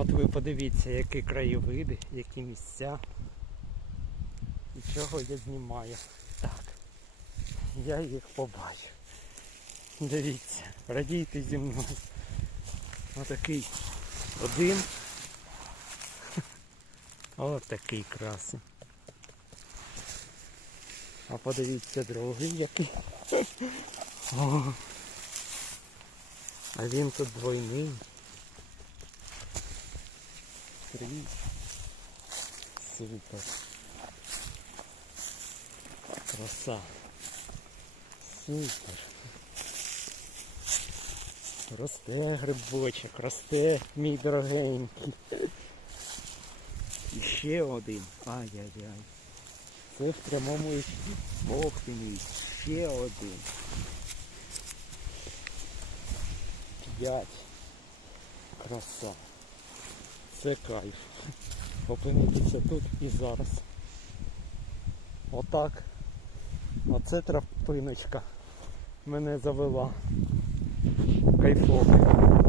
От ви подивіться, які краєвиди, які місця. І чого я знімаю. Так. Я їх побачу. Дивіться, радійте зі мною. Отакий один. Ось такий красень. А подивіться другий який. О. А він тут двойний. Три. Супер. Краса. Супер. Росте грибочок, росте мій дорогенький. І ще один. Ай-яй-яй. Це в прямому ефірі. Бог ти мій. Ще один. П'ять. Краса. Це кайф. Опинитися тут і зараз. Отак. Оце тропиночка мене завела. Кайфово.